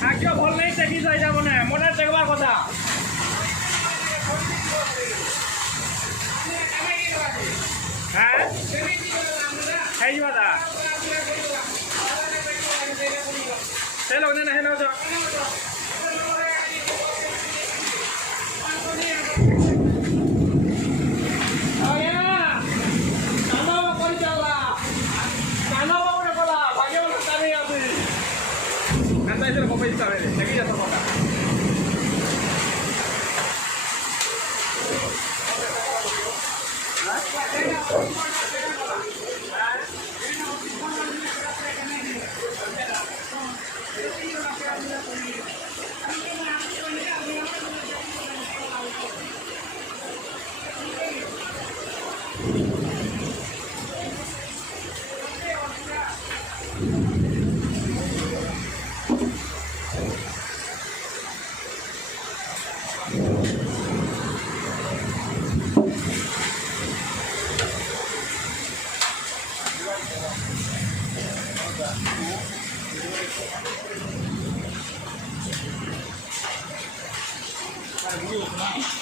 থাকিও ভাল নাই দেখি যাই যাব না মনে দেখবার কথা হ্যাঁ খাই যাবা দা হেলো না হেলো যাও Nanti saya mau bisa ini, lagi ya terbuka. Nah,